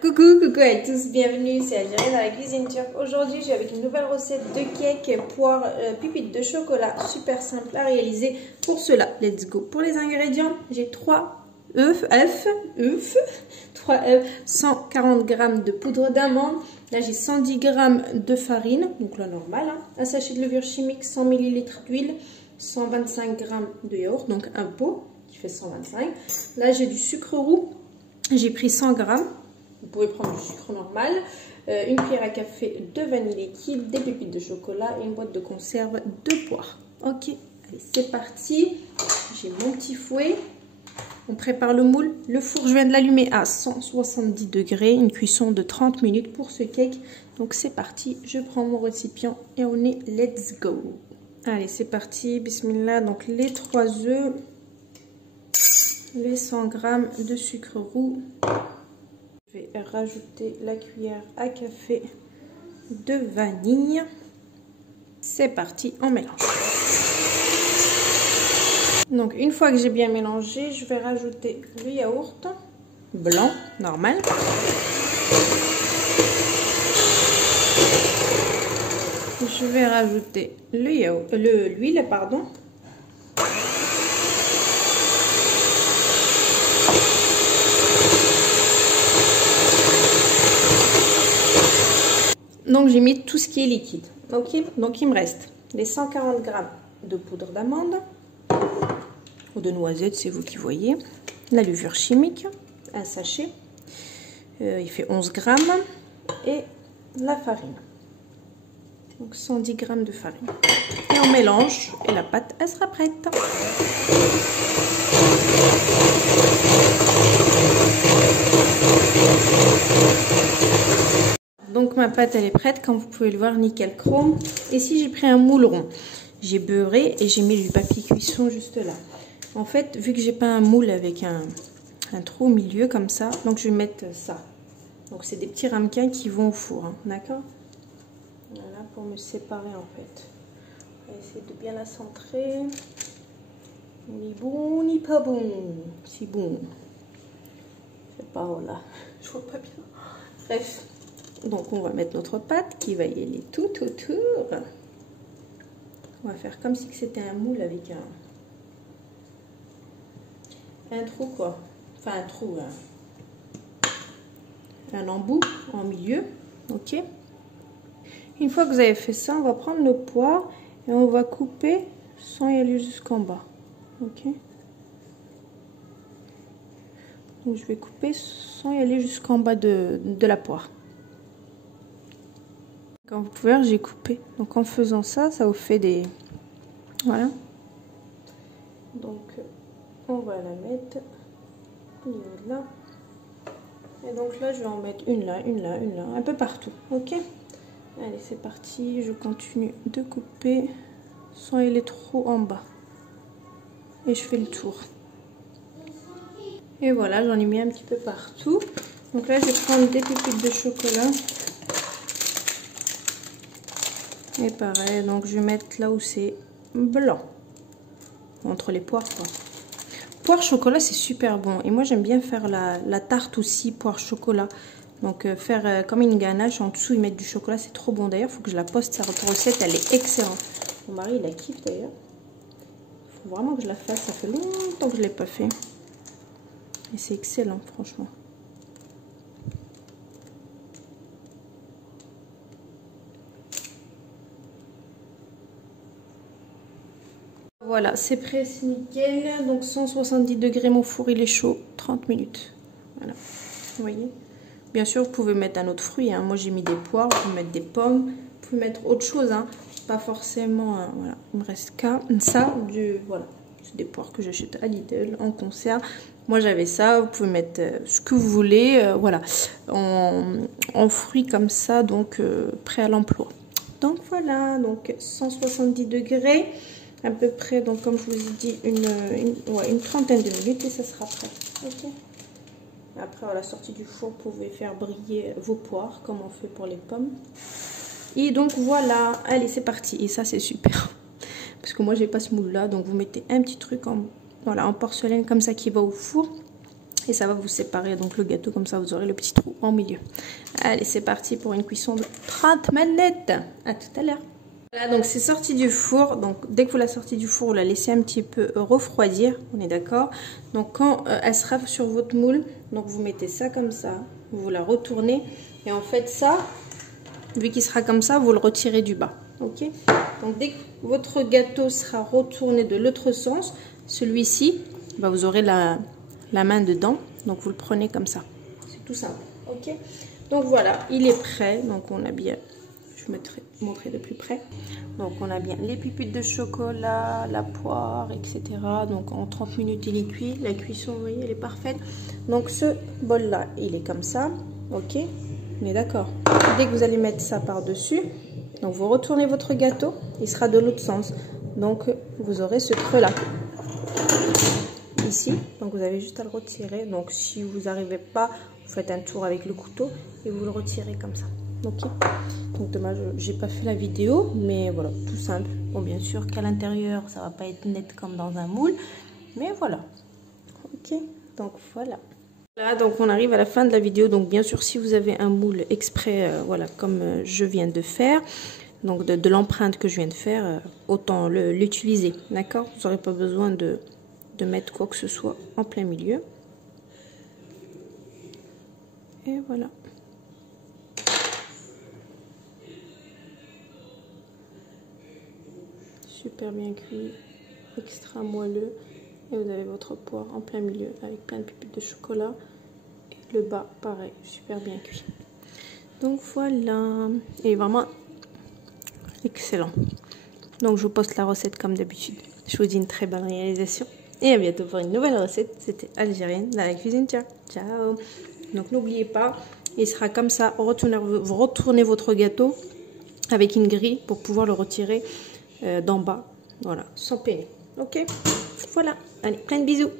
Coucou à tous, bienvenue, c'est Algérienne dans la cuisine turque. Aujourd'hui, je suis avec une nouvelle recette de cake poire pépites de chocolat, super simple à réaliser. Pour cela, let's go. Pour les ingrédients, j'ai 3 œufs, 140 g de poudre d'amande. Là, j'ai 110 g de farine, donc la normale, hein. Un sachet de levure chimique, 100 ml d'huile, 125 g de yaourt, donc un pot qui fait 125. Là, j'ai du sucre roux, j'ai pris 100 g. Vous pouvez prendre du sucre normal, une cuillère à café de vanille liquide, des pépites de chocolat et une boîte de conserve de poire. Ok, allez, c'est parti. J'ai mon petit fouet. On prépare le moule. Le four, je viens de l'allumer à 170 degrés. Une cuisson de 30 minutes pour ce cake. Donc c'est parti. Je prends mon récipient et on est let's go. Allez, c'est parti. Bismillah. Donc les 3 œufs, les 100 g de sucre roux. Je vais rajouter la cuillère à café de vanille. C'est parti, on mélange. Donc une fois que j'ai bien mélangé, je vais rajouter le yaourt blanc, normal. Je vais rajouter l'huile, pardon. Donc j'ai mis tout ce qui est liquide. Ok, donc il me reste les 140 g de poudre d'amande ou de noisette, c'est vous qui voyez. La levure chimique, un sachet, il fait 11 g, et la farine. Donc 110 g de farine. Et on mélange et la pâte, elle sera prête. Donc ma pâte elle est prête, comme vous pouvez le voir, nickel chrome. Ici j'ai pris un moule rond, j'ai beurré et j'ai mis du papier cuisson juste là. En fait, vu que j'ai pas un moule avec un trou au milieu comme ça, donc je vais mettre ça. Donc c'est des petits ramequins qui vont au four, hein, d'accord? Voilà, pour me séparer en fait. On va essayer de bien la centrer. Ni bon ni pas bon, si bon. C'est pas là, je vois pas bien. Bref. Donc on va mettre notre pâte qui va y aller tout autour. On va faire comme si c'était un moule avec un trou quoi. Enfin un trou, un embout en milieu. Ok. Une fois que vous avez fait ça, on va prendre nos poires et on va couper sans y aller jusqu'en bas. Ok. Donc je vais couper sans y aller jusqu'en bas de la poire. Comme vous pouvez voir, j'ai coupé. Donc en faisant ça, ça vous fait des... Voilà. Donc on va la mettre là. Et donc là, je vais en mettre une là, un peu partout. Ok. Allez, c'est parti. Je continue de couper sans aller trop en bas. Et je fais le tour. Et voilà, j'en ai mis un petit peu partout. Donc là, je vais prendre des pépites de chocolat. Et pareil, donc je vais mettre là où c'est blanc. Entre les poires, quoi. Poire chocolat, c'est super bon. Et moi, j'aime bien faire la tarte aussi, poire chocolat. Donc, faire comme une ganache. En dessous, ils mettent du chocolat. C'est trop bon. D'ailleurs, il faut que je la poste. Cette recette, elle est excellente. Mon mari, il la kiffe d'ailleurs. Il faut vraiment que je la fasse. Ça fait longtemps que je ne l'ai pas fait. Et c'est excellent, franchement. Voilà, c'est prêt, c'est nickel. Donc 170 degrés, mon four il est chaud, 30 minutes. Voilà, vous voyez. Bien sûr, vous pouvez mettre un autre fruit, hein. Moi j'ai mis des poires, vous pouvez mettre des pommes, vous pouvez mettre autre chose, hein. Pas forcément, voilà. Il me reste qu'à ça, voilà. C'est des poires que j'achète à Lidl en conserve. Moi j'avais ça, vous pouvez mettre ce que vous voulez, voilà. En fruits comme ça, donc prêt à l'emploi. Donc voilà, donc 170 degrés. À peu près, donc comme je vous ai dit, une trentaine de minutes et ça sera prêt. Ok. Après, à la sortie du four, vous pouvez faire briller vos poires, comme on fait pour les pommes. Et donc voilà, allez, c'est parti. Et ça, c'est super. Parce que moi, j'ai pas ce moule-là, donc vous mettez un petit truc en porcelaine comme ça qui va au four. Et ça va vous séparer donc le gâteau, comme ça vous aurez le petit trou en milieu. Allez, c'est parti pour une cuisson de 30 minutes. À tout à l'heure. Voilà, donc c'est sorti du four. Donc dès que vous la sortez du four, vous la laissez un petit peu refroidir. On est d'accord? Donc quand elle sera sur votre moule, donc vous mettez ça comme ça. Vous la retournez. Et en fait ça, vu qu'il sera comme ça, vous le retirez du bas. Ok? Donc dès que votre gâteau sera retourné de l'autre sens, celui-ci, bah, vous aurez la main dedans, donc vous le prenez comme ça, c'est tout simple. Ok, donc voilà, il est prêt. Donc on a bien, je vais montrer de plus près. Donc on a bien les pépites de chocolat, la poire, etc. Donc en 30 minutes il est cuit. La cuisson, vous voyez, elle est parfaite. Donc ce bol là, il est comme ça. Ok, on est d'accord? Dès que vous allez mettre ça par dessus, donc vous retournez votre gâteau, il sera de l'autre sens, donc vous aurez ce creux là ici. Donc vous avez juste à le retirer. Donc si vous n'arrivez pas, vous faites un tour avec le couteau et vous le retirez comme ça. Ok, donc dommage, j'ai pas fait la vidéo, mais voilà, tout simple. Bon, bien sûr qu'à l'intérieur ça va pas être net comme dans un moule, mais voilà. Ok, donc voilà. Là, donc on arrive à la fin de la vidéo. Donc bien sûr, si vous avez un moule exprès, voilà, comme je viens de faire, donc de l'empreinte que je viens de faire, autant l'utiliser, d'accord? Vous n'aurez pas besoin de mettre quoi que ce soit en plein milieu. Et voilà. Super bien cuit, extra moelleux. Et vous avez votre poire en plein milieu avec plein de pépites de chocolat. Et le bas, pareil, super bien cuit. Donc voilà. Et vraiment excellent. Donc je vous poste la recette comme d'habitude. Je vous dis une très bonne réalisation. Et à bientôt pour une nouvelle recette. C'était Algérienne dans la cuisine. Ciao, ciao. Donc n'oubliez pas, il sera comme ça. Vous retournez votre gâteau avec une grille pour pouvoir le retirer d'en bas. Voilà, sans peiner. Ok, voilà. Allez, plein de bisous.